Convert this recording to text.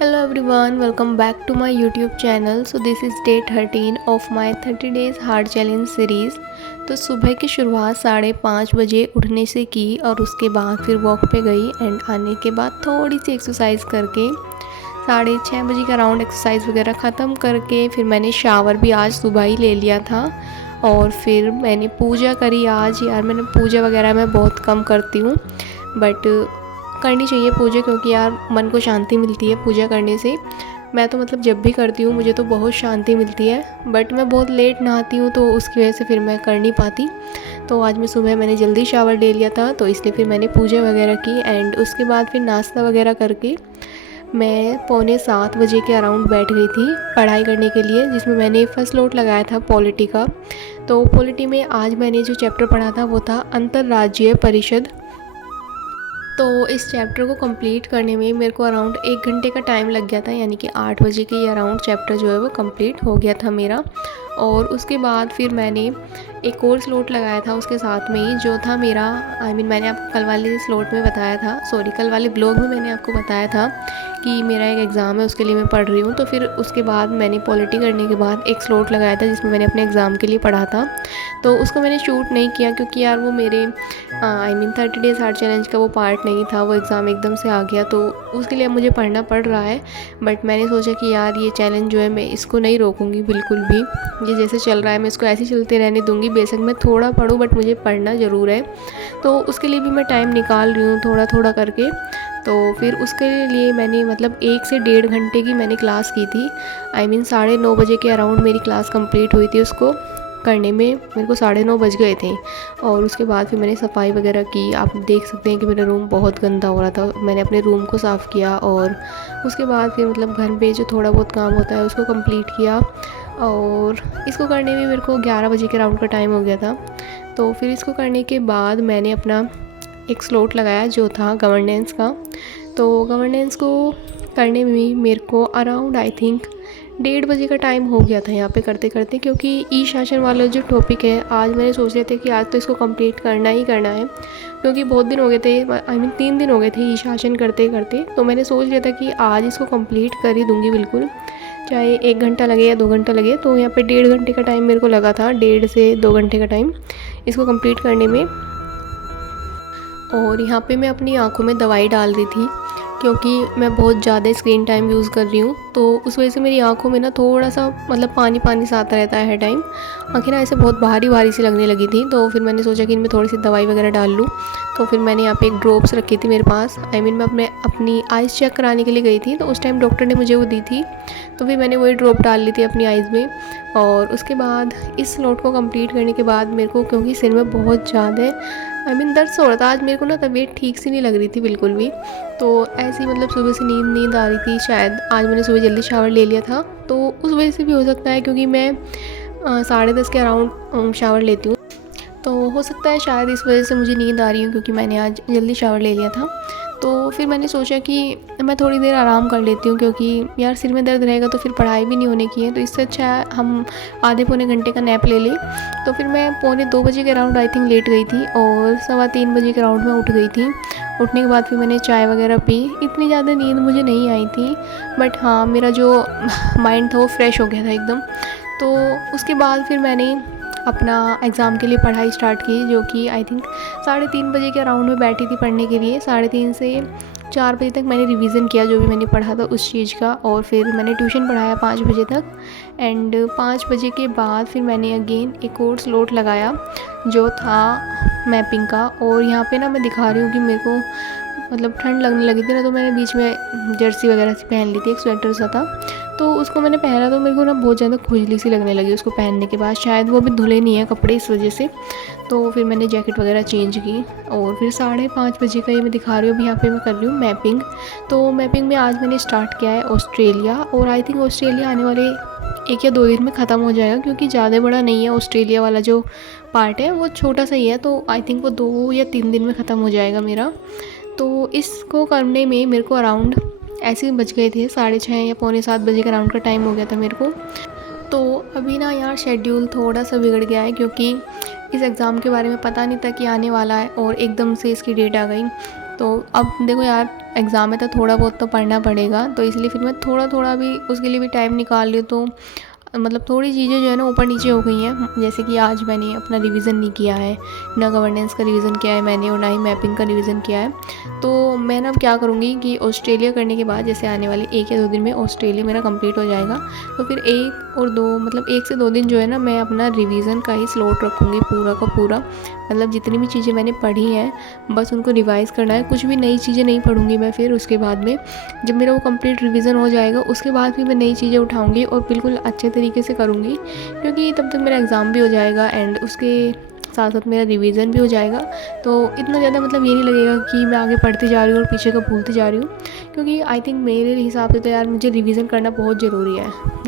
Hello everyone, welcome back to my YouTube channel. So this is day 13 of my 30 days hard challenge series. तो सुबह की शुरुआत 5:30 बजे उठने से की और उसके बाद फिर वॉक पे गई एंड आने के बाद थोड़ी सी एक्सरसाइज करके 6:30 बजे का राउंड एक्सरसाइज वगैरह ख़त्म करके फिर मैंने शावर भी आज सुबह ही ले लिया था। और फिर मैंने पूजा करी आज। यार मैंने पूजा वगैरह मैं बहुत कम करती हूँ, बट करनी चाहिए पूजा, क्योंकि यार मन को शांति मिलती है पूजा करने से। मैं तो मतलब जब भी करती हूँ मुझे तो बहुत शांति मिलती है, बट मैं बहुत लेट नहाती हूँ तो उसकी वजह से फिर मैं कर नहीं पाती। तो आज मैं सुबह मैंने जल्दी शावर ले लिया था, तो इसलिए फिर मैंने पूजा वगैरह की एंड उसके बाद फिर नाश्ता वगैरह करके मैं 6:45 बजे के अराउंड बैठ गई थी पढ़ाई करने के लिए, जिसमें मैंने फर्स्ट लोट लगाया था पॉलिटी का। तो पॉलिटी में आज मैंने जो चैप्टर पढ़ा था वो था अंतर्राज्यीय परिषद। तो इस चैप्टर को कंप्लीट करने में मेरे को अराउंड 1 घंटे का टाइम लग गया था, यानी कि 8 बजे के अराउंड चैप्टर जो है वो कंप्लीट हो गया था मेरा। और उसके बाद फिर मैंने एक और स्लॉट लगाया था उसके साथ में ही, जो था मेरा मैंने आपको कल वाले स्लॉट में बताया था, कल वाले ब्लॉग में मैंने आपको बताया था कि मेरा एक एग्ज़ाम है, उसके लिए मैं पढ़ रही हूँ। तो फिर उसके बाद मैंने पॉलिटी करने के बाद एक स्लॉट लगाया था जिसमें मैंने अपने एग्ज़ाम के लिए पढ़ा था। तो उसको मैंने शूट नहीं किया क्योंकि यार वो मेरे 30 डेज़ हार्ड चैलेंज का वो पार्ट नहीं था, वो एग्ज़ाम एकदम से आ गया तो उसके लिए मुझे पढ़ना पड़ रहा है। बट मैंने सोचा कि यार ये चैलेंज जो है मैं इसको नहीं रोकूंगी बिल्कुल भी, ये जैसे चल रहा है मैं इसको ऐसे ही चलते रहने दूंगी। बेशक मैं थोड़ा पढूं बट मुझे पढ़ना ज़रूर है, तो उसके लिए भी मैं टाइम निकाल रही हूँ थोड़ा थोड़ा करके। तो फिर उसके लिए मैंने मतलब 1 से 1.5 घंटे की मैंने क्लास की थी। 9:30 बजे के अराउंड मेरी क्लास कंप्लीट हुई थी। उसको करने में मेरे को 9:30 बज गए थे। और उसके बाद फिर मैंने सफाई वगैरह की। आप देख सकते हैं कि मेरा रूम बहुत गंदा हो रहा था, मैंने अपने रूम को साफ़ किया और उसके बाद फिर मतलब घर पे जो थोड़ा बहुत काम होता है उसको कंप्लीट किया। और इसको करने में मेरे को 11 बजे के राउंड का टाइम हो गया था। तो फिर इसको करने के बाद मैंने अपना एक स्लॉट लगाया जो था गवर्नेंस का। तो गवर्नेंस को करने में मेरे को अराउंड आई थिंक 1:30 बजे का टाइम हो गया था यहाँ पे करते करते, क्योंकि ई शासन वाला जो टॉपिक है आज मैंने सोच रहे थे कि आज तो इसको कंप्लीट करना ही करना है, क्योंकि बहुत दिन हो गए थे 3 दिन हो गए थे ई शासन करते करते। तो मैंने सोच लिया था कि आज इसको कंप्लीट कर ही दूँगी बिल्कुल, चाहे 1 घंटा लगे या 2 घंटा लगे। तो यहाँ पे 1.5 घंटे का टाइम मेरे को लगा था, 1.5 से 2 घंटे का टाइम इसको कंप्लीट करने में। और यहाँ पे मैं अपनी आँखों में दवाई डाल रही थी क्योंकि मैं बहुत ज़्यादा स्क्रीन टाइम यूज़ कर रही हूँ, तो उस वजह से मेरी आँखों में ना थोड़ा सा मतलब पानी पानी सा आता रहता है हर टाइम। आँखें ना ऐसे बहुत भारी भारी सी लगने लगी थी, तो फिर मैंने सोचा कि इनमें थोड़ी सी दवाई वगैरह डाल लूँ। तो फिर मैंने यहाँ पे एक ड्रॉप्स रखी थी मेरे पास। मैं अपनी आइज़ चेक कराने के लिए गई थी, तो उस टाइम डॉक्टर ने मुझे वो दी थी, तो फिर मैंने वही ड्रॉप डाल ली थी अपनी आइज़ में। और उसके बाद इस स्लॉट को कंप्लीट करने के बाद मेरे को, क्योंकि सिर में बहुत ज़्यादा दर्द हो रहा था आज, मेरे को ना तबीयत ठीक सी नहीं लग रही थी बिल्कुल भी। तो ऐसी मतलब सुबह से नींद आ रही थी। शायद आज मैंने सुबह जल्दी शावर ले लिया था तो उस वजह से भी हो सकता है, क्योंकि मैं 10:30 के अराउंड शावर लेती हूँ, तो हो सकता है शायद इस वजह से मुझे नींद आ रही हो, क्योंकि मैंने आज जल्दी शावर ले लिया था। तो फिर मैंने सोचा कि मैं थोड़ी देर आराम कर लेती हूँ, क्योंकि यार सिर में दर्द रहेगा तो फिर पढ़ाई भी नहीं होने की है, तो इससे अच्छा है हम आधे पौने घंटे का नैप ले लें। तो फिर मैं 1:45 बजे के अराउंड आई थिंक लेट गई थी और 3:15 बजे के अराउंड में उठ गई थी। उठने के बाद फिर मैंने चाय वगैरह पी। इतनी ज़्यादा नींद मुझे नहीं आई थी, बट हाँ मेरा जो माइंड था वो फ्रेश हो गया था एकदम। तो उसके बाद फिर मैंने अपना एग्ज़ाम के लिए पढ़ाई स्टार्ट की, जो कि आई थिंक 3:30 बजे के अराउंड में बैठी थी पढ़ने के लिए। 3:30 से 4 बजे तक मैंने रिवीजन किया जो भी मैंने पढ़ा था उस चीज़ का, और फिर मैंने ट्यूशन पढ़ाया 5 बजे तक। एंड 5 बजे के बाद फिर मैंने अगेन एक और स्लॉट लगाया जो था मैपिंग का। और यहाँ पे ना मैं दिखा रही हूँ कि मेरे को मतलब ठंड लगने लगी थी ना, तो मैंने बीच में जर्सी वगैरह सी पहन ली थी, एक स्वेटर सा था, तो उसको मैंने पहना तो मेरे को ना बहुत ज़्यादा खुजली सी लगने लगी उसको पहनने के बाद। शायद वो भी धुले नहीं है कपड़े इस वजह से। तो फिर मैंने जैकेट वगैरह चेंज की और फिर 5:30 बजे का ये मैं दिखा रही हूँ। अभी यहाँ पे मैं कर रही हूँ मैपिंग। तो मैपिंग में आज मैंने स्टार्ट किया है ऑस्ट्रेलिया, और आई थिंक ऑस्ट्रेलिया आने वाले 1 या 2 दिन में ख़त्म हो जाएगा, क्योंकि ज़्यादा बड़ा नहीं है ऑस्ट्रेलिया वाला जो पार्ट है, वो छोटा सा ही है। तो आई थिंक वो 2 या 3 दिन में ख़त्म हो जाएगा मेरा। तो इसको करने में मेरे को अराउंड ऐसे ही बज गए थे 6:30 या 6:45 बजे के अराउंड का टाइम हो गया था मेरे को। तो अभी ना यार शेड्यूल थोड़ा सा बिगड़ गया है, क्योंकि इस एग्ज़ाम के बारे में पता नहीं था कि आने वाला है और एकदम से इसकी डेट आ गई। तो अब देखो यार, एग्ज़ाम है तो थोड़ा बहुत तो पढ़ना पड़ेगा, तो इसलिए फिर मैं थोड़ा थोड़ा भी उसके लिए भी टाइम निकाल रही हूँ। तो मतलब थोड़ी चीज़ें जो है ना ऊपर नीचे हो गई हैं। जैसे कि आज मैंने अपना रिवीजन नहीं किया है, ना गवर्नेंस का रिवीजन किया है मैंने, और ना ही मैपिंग का रिवीजन किया है। तो मैं ना अब क्या करूँगी कि ऑस्ट्रेलिया करने के बाद जैसे आने वाले 1 या 2 दिन में ऑस्ट्रेलिया मेरा कंप्लीट हो जाएगा, तो फिर 1 और 2 मतलब 1 से 2 दिन जो है ना मैं अपना रिवीजन का ही स्लॉट रखूँगी पूरा का पूरा। मतलब जितनी भी चीज़ें मैंने पढ़ी हैं बस उनको रिवाइज़ करना है, कुछ भी नई चीज़ें नहीं पढ़ूँगी मैं। फिर उसके बाद में जब मेरा वो कंप्लीट रिवीजन हो जाएगा उसके बाद भी मैं नई चीज़ें उठाऊँगी और बिल्कुल अच्छे तरीके से करूँगी, क्योंकि तब तक मेरा एग्ज़ाम भी हो जाएगा एंड उसके साथ साथ मेरा रिवीजन भी हो जाएगा। तो इतना ज़्यादा मतलब ये नहीं लगेगा कि मैं आगे पढ़ती जा रही हूँ और पीछे का भूलती जा रही हूँ, क्योंकि आई थिंक मेरे हिसाब से तो यार मुझे रिवीजन करना बहुत ज़रूरी है।